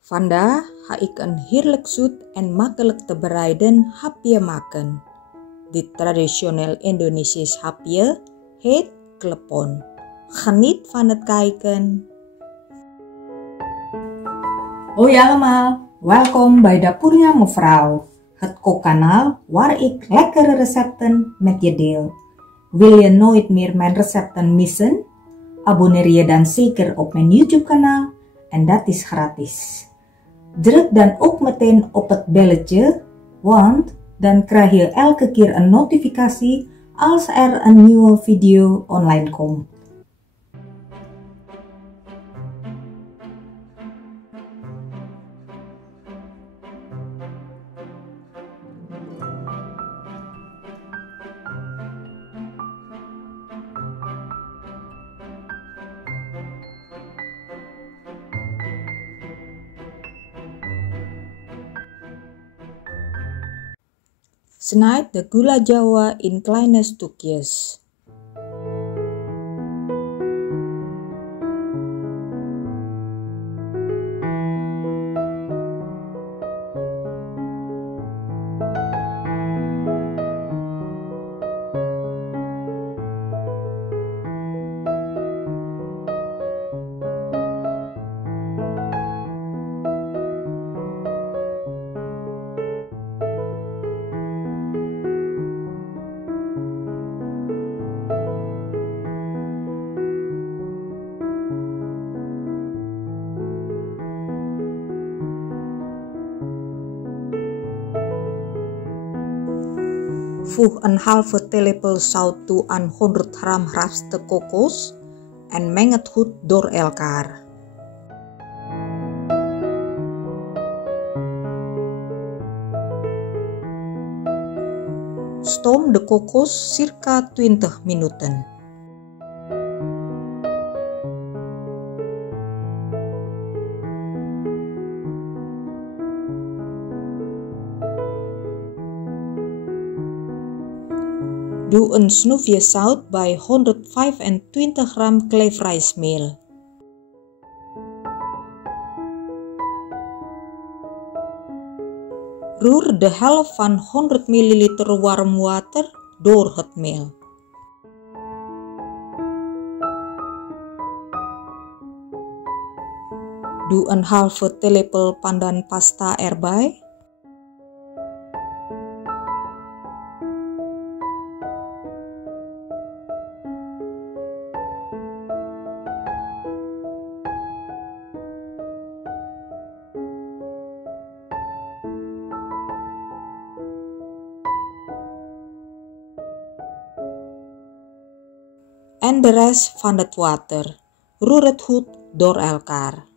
Vandaag ga ik een heerlijk zoet en makkelijk te bereiden hapje maken. Dit traditioneel Indonesisch hapje heet klepon. Geniet van het kijken. Hoi allemaal, welkom bij Dapurnya Mevrouw, het kookkanaal waar ik lekkere recepten met je deel. Wil je nooit meer mijn recepten missen? Abonneer je dan zeker op mijn YouTube kanaal en dat is gratis. Druk dan ook meteen op het belletje, want dan krijg je elke keer een notificatie als er een nieuwe video online komt. Snijd de gula jawa in kleine stukjes. Voeg een halve theelepel zout toe aan 100 gram geraspte kokos en meng het goed door elkaar. Stoom de kokos circa 20 minuten. Doe een snoefje zout bij 125 gram kleefrijstmeel. Roer de helft van 100 ml warm water door het meel. Doe een halve theelepel pandan pasta erbij. En de rest van het water. Roer het goed door elkaar.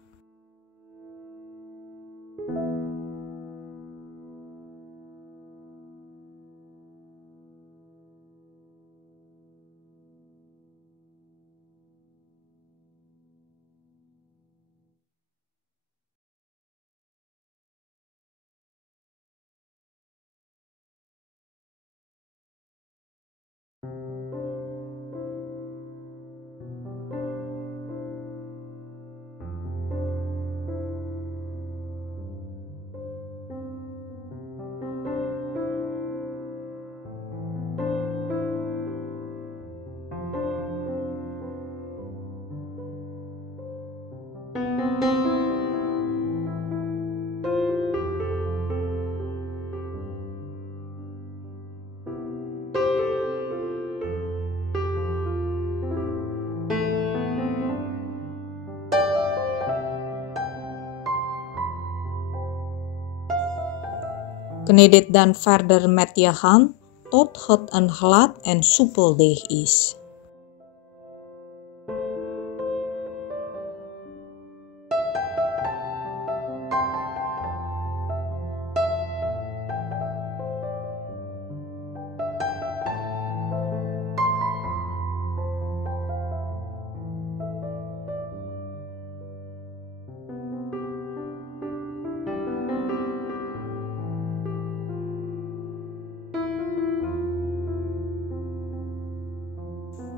Kneed dit dan verder met je hand tot het een glad en soepel deeg is.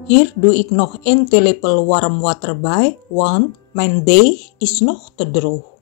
Hier doe ik nog 1 theelepel warm water bij, want mijn deeg is nog te droog.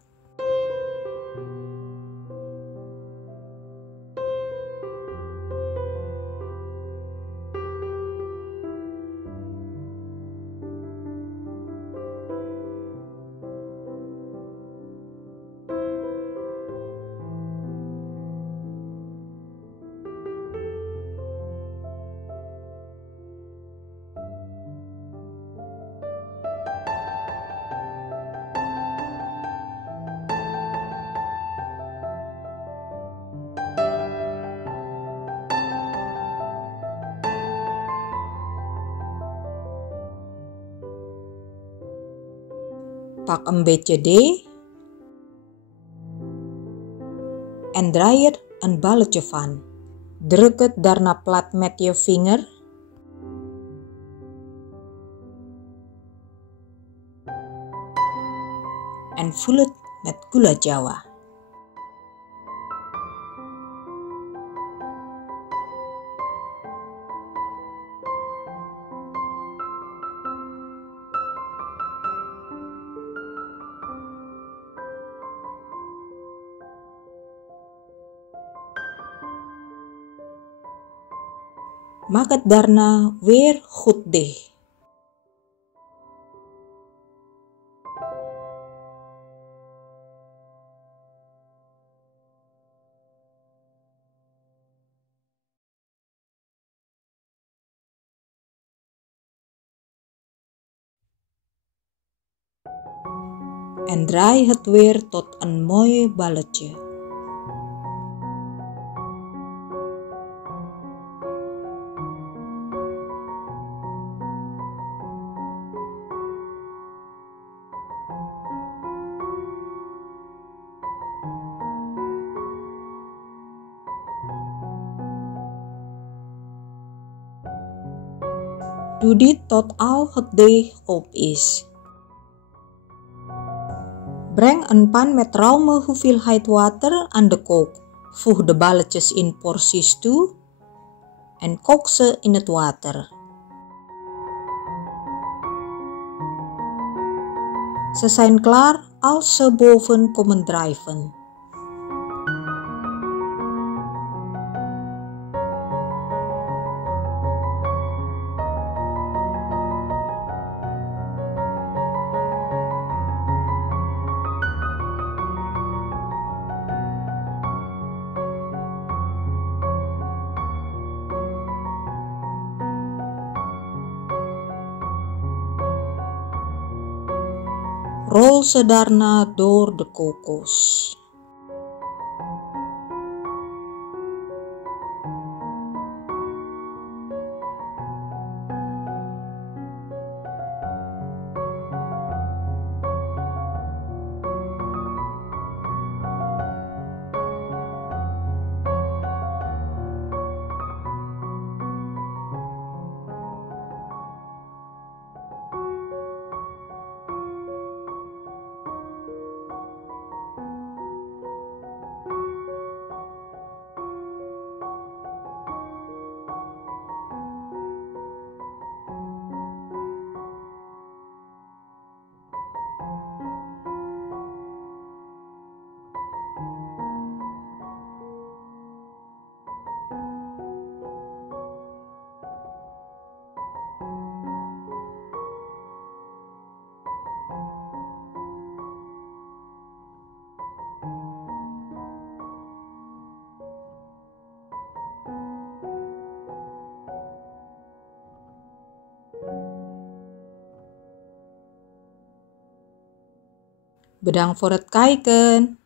pak een beetje thee en draai er een balletje van. Druk het daarna plat met je vinger. En vul het met gula Jawa. Maak het daarna weer goed dicht. En draai het weer tot een mooi balletje. Doe dit tot al het deeg op is. Breng een pan met ruime hoeveelheid water aan de kook. Voeg de balletjes in porties toe en kook ze in het water. Ze zijn klaar als ze boven komen drijven. Rol ze daarna door de kokos. Bedankt voor het kijken.